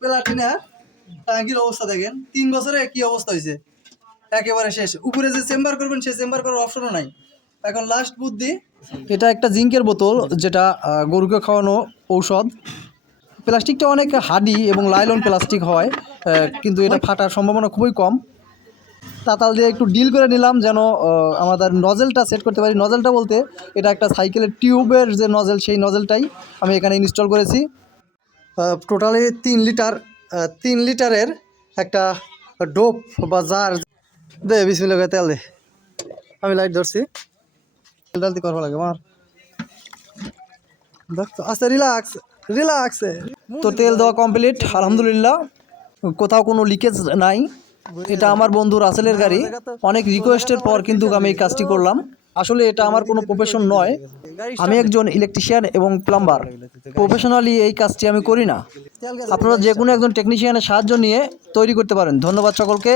প্লাটিনার ট্যাঙ্কির অবস্থা দেখেন 3 বছরে কি অবস্থা হয়েছে, একেবারে শেষ। উপরে যে চেম্বার করবেন সে চেম্বার করার অপশনও নাই। এখন লাস্ট বুদ্ধি, এটা একটা জিঙ্কের বোতল যেটা গরুকে খাওয়ানো ঔষধ। প্লাস্টিকটা অনেক হার্ডি এবং লাইলন প্লাস্টিক হয়, কিন্তু এটা ফাটার সম্ভাবনা খুবই কম। তাতাল দিয়ে একটু ডিল করে নিলাম যেন আমাদের নজেলটা সেট করতে পারি। নজেলটা বলতে এটা একটা সাইকেলের টিউবের যে নজেল, সেই নজেলটাই আমি এখানে ইনস্টল করেছি। টোটালি 3 লিটারের একটা ডোপ বা জার দে। বিসমিল্লাহ করে তেল দে। আমি লাইট ধরছি, তেল দিয়ে করবো লাগে আমার। আচ্ছা, রিল্যাক্স রিল্যাক্স। তো তেল দেওয়া কমপ্লিট আলহামদুলিল্লাহ, কোথাও কোনো লিকেজ নাই। এটা আমার বন্ধু রাসেলের গাড়ি। অনেক রিকোয়েস্টের পর কিন্তু আমি এই কাজটি করলাম। আসলে এটা আমার কোনো প্রফেশন নয়, আমি একজন ইলেকট্রিশিয়ান এবং প্লাম্বার। প্রফেশনালি এই কাজটি আমি করি না। আপনারা যে কোনো একজন টেকনিশিয়ানের সাহায্য নিয়ে তৈরি করতে পারেন। ধন্যবাদ সকলকে।